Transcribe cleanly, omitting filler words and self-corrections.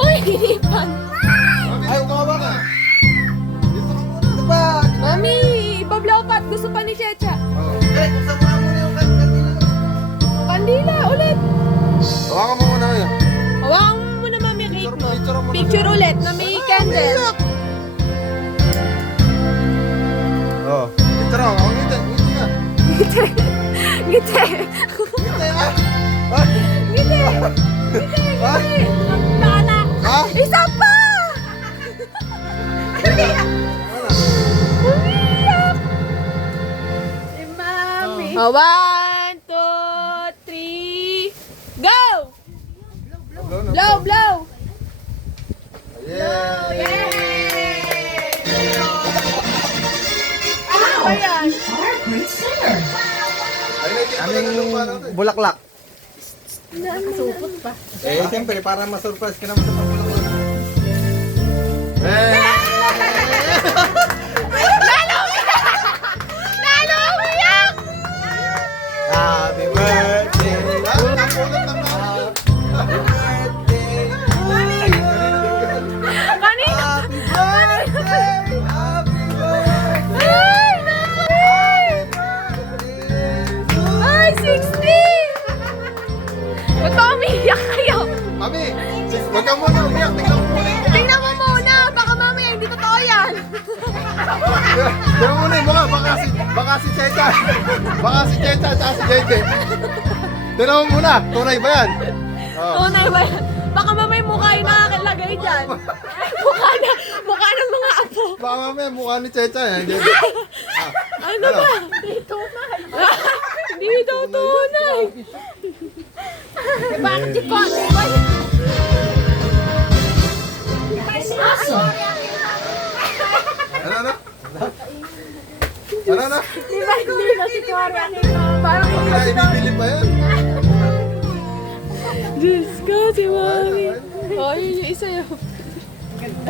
Uy, hinipan. Ay, umawa ka. Dito ka muna. Ano ba? Mami, ibablaw pa at gusto pa ni Checha. Buksan mo muna yung kandila. Kandila, ulit. Hawakan mo muna yun. Hawakan mo muna, Mami, yung cake mo. Picture mo. Picture ulit na may candle. Oo. Picture ako. Ngiti. Ngiti nga. Ngiti. Ngiti nga. Ay. Ngiti. Ay. Nana. Ha? Isa pa! Umiyak! Umiyak! Si Mami. 1, 2, 3, go! Blow, blow! Yeah. Ano ba yan? Aming bulaklak. Nakasupot pa. Eh, siyempre, para ma-surprise ka naman sa pagbulaklak. Eh! Lalo umiyak! Lalo umiyak! Happy birthday! Happy birthday! Kanina? Happy birthday! Happy birthday! Ay, nakakawin! Ay, 60! Ba't ba umiyak kayo? Mami, wag ka muna umiyak. Tingnan mo muna. Tingnan mo muna, baka mamaya hindi totoo yan. Tingnan mo muna yung mukha. Baka si Checha. Baka si Checha at si JJ. Tingnan mo muna. Tunay ba yan? Oh. Tunay ba yan? Baka mamaya mukha yung nakakilagay dyan. Mukha ng mga apo. Baka mamaya mukha ni Checha yan. Ano ba? Hindi tunay. Hindi daw tunay. Bakit si Connie ba? Ano na? Ano na? Di ba hindi na si Connie? Parang hindi na si Ibibili pa yan. Diyos ko, si Mami. Oh, yun yung isa yun. Ganda